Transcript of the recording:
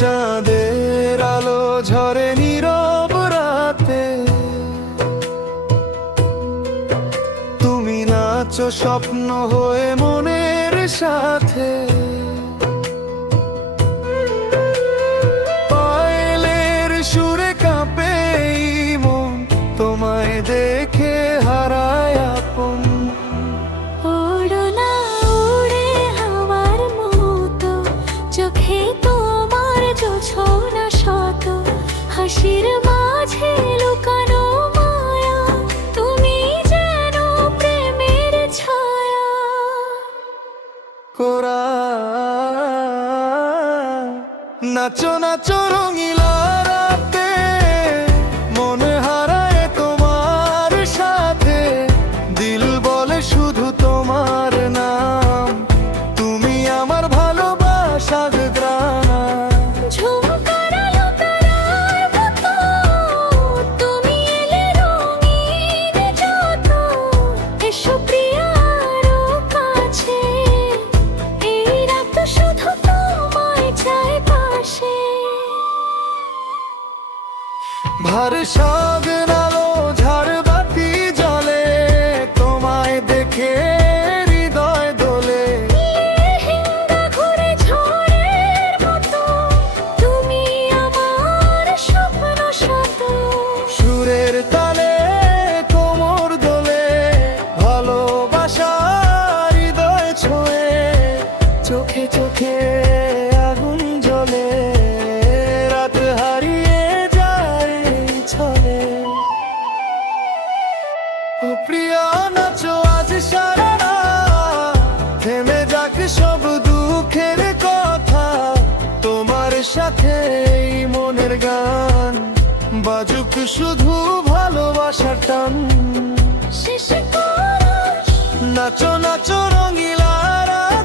চাঁদের আলো ঝরে নীরব রাতে, তুমি নাচো স্বপ্ন হয়ে মনের সাথে। পায়েলের সুরে কাঁপে এই মন, তোমায় দেখে হারায় আপন। ওড়না উড়ে হাওয়ার মতো, চোখে তোমার জোছনা শত, হাসির মাঝে লুকানো মায়া, তুমি যেন প্রেমের ছায়া। কোরা নাচো নাচো রঙিলা রাতে, মনে হারায় তোমার সাথে। দিল বলে শুধু তোমার নাম, তুমি আমার ভালোবাসার গ্রাম। ঝুমকার আলো তারার মতো, তুমি এলে রঙিন যত। এসো প্রিয়া আরো কাছে, এই রাত শুধু তোমায় চাই পাশে। ভরসাগ আলো ঝাড়বাতি জ্বলে, তোমায় দেখে হৃদয় দোলে। লেহেঙ্গা ঘুরে ঝড়ের মতো, তুমি আমার স্বপ্ন শত। সুরের তালে কোমর দোলে, ভালোবাসার হৃদয় ছোঁয়ে। চোখে চোখে আগুন জ্বলে, রাত হারিয়ে যায় ছলে। ও প্রিয়া নাচো আজ সারা রাত, থেমে যাক সব দুঃখের কথা। তোমার সাথে এই মনের গান, বাজুক শুধু ভালোবাসার টান। শেষ করো নাচো নাচো রঙিলা রাত।